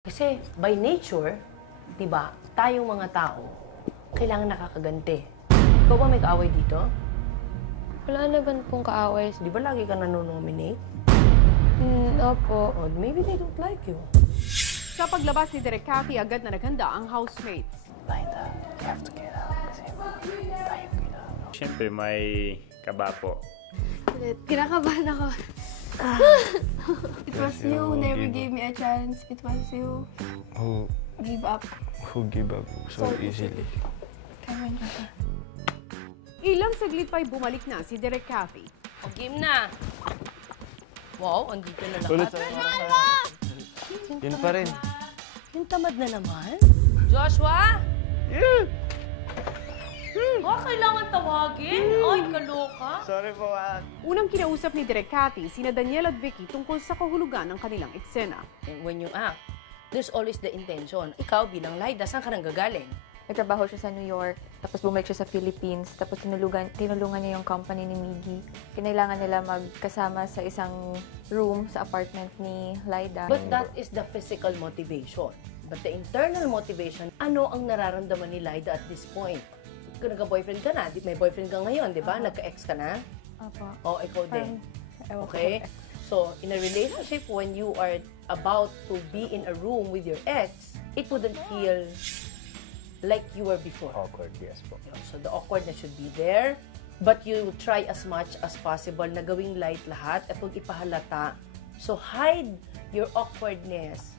Kasi by nature, di ba, tayong mga tao, kailangan nakakaganti. Ikaw ba may kaaway dito? Wala naman pong kaaway. Di ba lagi ka nanonominate? Opo. Oh, maybe they don't like you. Sa paglabas ni Direk Cathy, agad na naghanda ang housemates. Laita, you have to get out kasi tayo kailangan. Siyempre, may kaba po. Kinakabahan ako. It was you who never gave me a chance. It was you Who give up. give up so easily? Kawan ka pa. Ilang saglit pa'y bumalik na si Direk Cathy. O, game na! Wow, andito na Ulit lahat. Yun pa rin. Yung tamad na naman? Joshua? Yeah! Kailangan tawagin? Ay, kaloka. Sorry po, Unang kinausap ni Direk Cathy, sina Daniel at Vicky tungkol sa kahulugan ng kanilang eksena. And when you act, there's always the intention. Ikaw bilang Laida, saan ka nang gagaling? Nagtrabaho siya sa New York, tapos bumalik siya sa Philippines, tapos tinulungan niya yung company ni Miggy. Kinailangan nila magkasama sa isang room sa apartment ni Laida. But that is the physical motivation. But the internal motivation, ano ang nararamdaman ni Laida at this point? Kung nagka-boyfriend ka na, may boyfriend ka ngayon, di ba? Nagka-ex ka na? Opo. O, ikaw din. Ewan ko. Okay? So, in a relationship, when you are about to be in a room with your ex, it wouldn't feel like you were before. Awkward, yes po. So, the awkwardness should be there. But you try as much as possible na gawing light lahat at huwag ipahalata. So, hide your awkwardness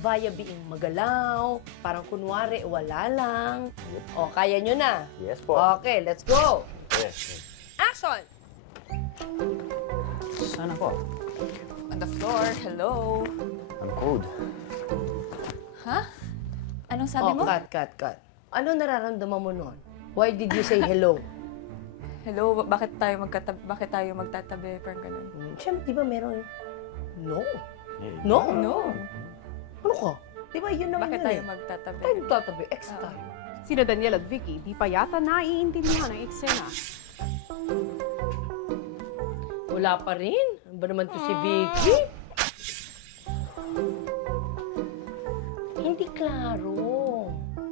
via being magalaw, parang kunwari, wala lang. O, kaya nyo na? Yes po. Okay, let's go! Yes. Action! Sana po. On the floor, hello. I'm cold. Ha? Anong sabi mo? Cut. Ano nararamdaman mo nun? Why did you say hello? Hello, bakit tayo magtatabi? Parang ganun. Siyempre, di ba meron? No. Yeah. No? No. Ano ka? Di ba yun naman Bakit yun tayo eh? magtatabi? Tayo magtatabi. Ex tayo. Sina Daniel at Vicky, di pa yata naiintindihan ang eksena. Wala pa rin. Ano ba naman to si Vicky? Hindi klaro.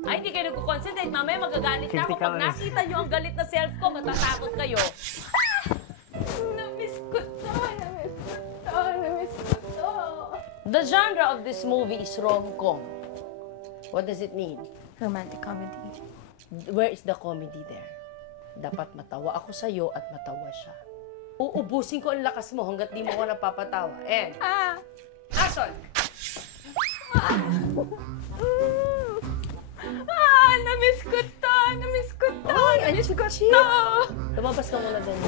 Ay, hindi kayo nagko-concentrate. Mamaya magagalit na ako. Pag nakita nyo ang galit na self ko, matatakot kayo. Namiss ko to. Namiss ko to. The genre of this movie is rom-com. What does it mean? Romantic comedy. Where is the comedy there? Dapat matawa ako sa'yo at matawa siya. Uubusin ko ang lakas mo hanggat di mo ako napapatawa. And, action! Namiss ko to. Namiss ko to. Namiss ko to! Lumabas ka muna doon.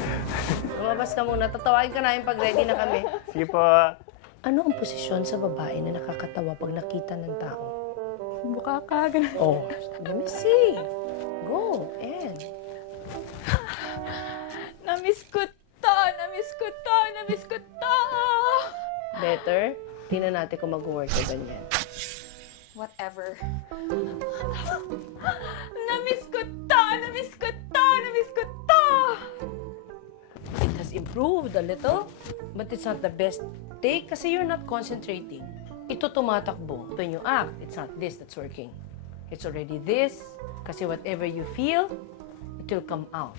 Lumabas ka muna. Tatawagin ka namin pag ready na kami. Sige po. Ano ang posisyon sa babae na nakakatawa pag nakita ng tao? Mukha ka, ganun. Oh, let me see. Go, and. Namiss ko to. Namiss ko to. Namiss ko to. Better. Tingnan natin kung mag-work ka ganyan. Whatever. Namiss ko to. Namiss ko to. Namiss ko to. It has improved a little, but it's not the best take kasi you're not concentrating. Ito tumatakbo. When you act, it's not this that's working. It's already this, kasi whatever you feel, it will come out.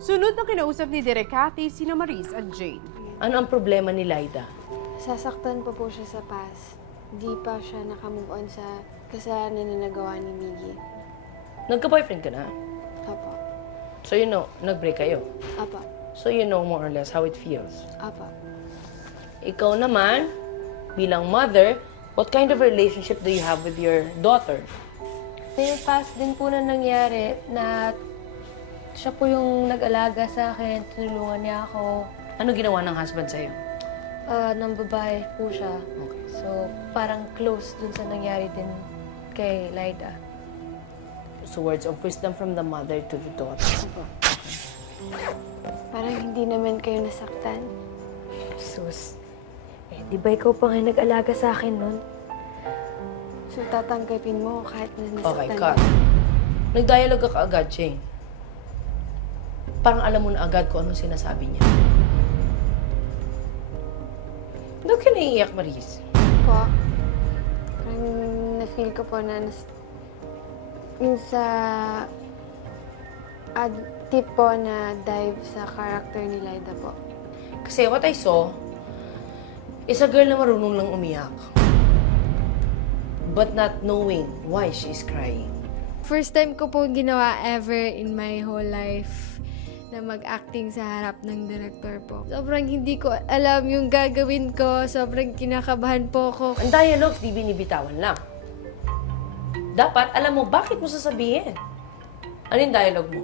Sunod na kinausap ni Direk Cathy, sina Maris at Jane. Ano ang problema ni Laida? Sasaktan pa po siya sa past. Di pa siya nakamove on sa kasalanan na nagawa ni Miggy. Nagka-boyfriend ka na? Apo. So you know, nag-break kayo. Apo. So you know more or less how it feels. Apo. Ikaw naman, bilang mother, what kind of relationship do you have with your daughter? May past din po na nangyari na siya po yung nag-alaga sa akin, tinulungan niya ako. Ano ginawa ng husband sa'yo? Ng babae po siya. Okay. So, parang close dun sa nangyari din kay Laida. So words of wisdom from the mother to the daughter. Parang hindi naman kayo nasaktan. Sus, di ba ikaw pa nga nag-alaga sa akin nun? So, tatanggapin mo kahit na Okay, nasaktan cut. Nag-dialogue ka agad, Ching. Parang alam mo na agad kung anong sinasabi niya. Doon ka naiiyak, Maris. Po. feel ko po na yung sa tip po na dive sa character ni Lyda po. Kasi what I saw is a girl na marunong lang umiyak. But not knowing why she is crying. First time ko po ginawa ever in my whole life na mag-acting sa harap ng director po. Sobrang hindi ko alam yung gagawin ko. Sobrang kinakabahan po ako. Ang dialogues, di binibitawan lang. Dapat, alam mo, bakit mo sasabihin? Ano yung dialogue mo?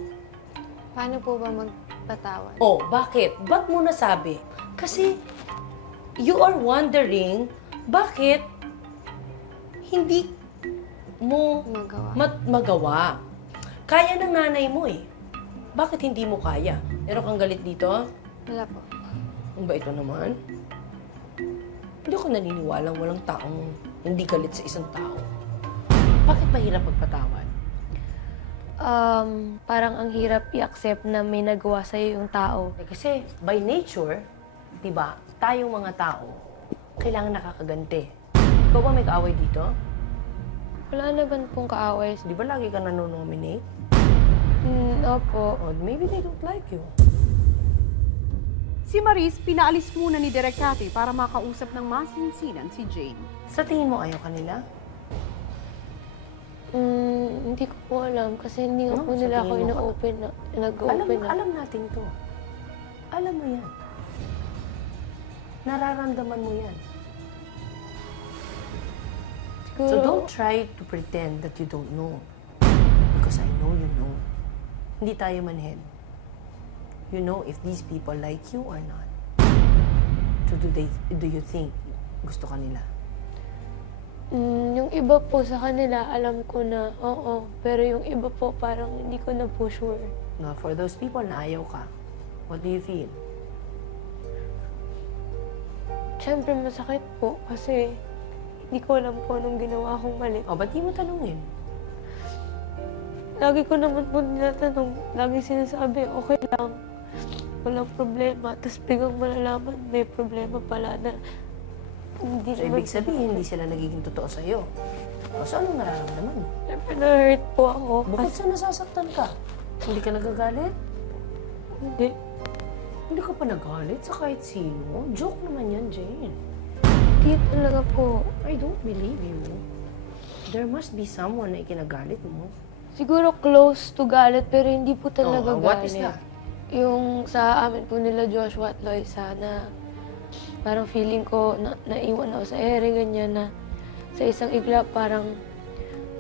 Paano po ba magpatawad? Oh, bakit? Ba't mo nasabi? Kasi, you are wondering, bakit hindi mo magawa? Kaya ng nanay mo eh. Bakit hindi mo kaya? Meron kang galit dito? Wala po. Ang ba ito naman? Hindi ako naniniwalang walang taong hindi galit sa isang tao. Bakit mahirap magpatawad? Parang ang hirap i-accept na may nagawa sa'yo yung tao. Kasi by nature, di ba, tayong mga tao, kailangan nakakaganti. Ikaw ba may kaaway dito? Wala naman pong kaaway. Di ba lagi ka nanonominate? Opo. Or maybe they don't like you. Si Maris, pinaalis muna ni Direk Cathy para makausap ng masinsinan si Jane. Sa tingin mo ayaw kanila? Hindi ko po alam kasi hindi nga po Sa nila ako tingin mo, ina-open na, nag-open na. Alam natin to. Alam mo yan. Nararamdaman mo yan. So don't try to pretend that you don't know. Because I know you know. Hindi tayo manhead. You know if these people like you or not. So do you think gusto ka nila? Yung iba po sa kanila, alam ko na oo. Pero yung iba po parang hindi ko na po sure. No, for those people na ayaw ka, what do you feel? Siyempre masakit po kasi hindi ko alam po anong ginawa kong mali. O, ba't di mo tanungin? Lagi ko naman po tinatanong, lagi sinasabi, okay lang, walang problema. Tapos biglang malalaman, may problema pala na hindi So, ibig sabihin, hindi sila nagiging totoo sa'yo. O, so, anong nararamdaman mo? Siyempre na-hurt po ako. Bukod sa nasasaktan ka, hindi ka nagagalit? Hindi. Hindi ka pa nagalit sa kahit sino? Joke naman yan, Jane. Hindi talaga po. I don't believe you. There must be someone na ikinagalit mo. Siguro close to galit, pero hindi po talaga galit. What is that? Yung sa amin po nila Joshua at Loisa na parang feeling ko na naiwan ako sa ere, ganyan na sa isang iglap parang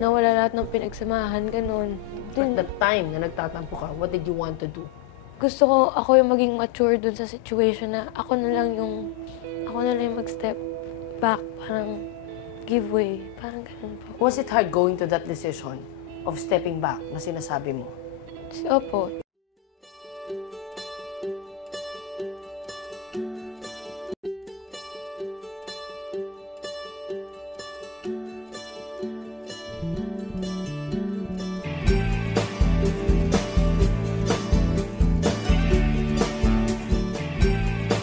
nawala lahat ng pinagsamahan, ganun. At the time na nagtatampo ka, what did you want to do? Gusto ko ako yung maging mature dun sa situation na ako na lang yung mag-step back, parang give way, parang ganun po. Was it hard going to that decision of stepping back na sinasabi mo? Opo.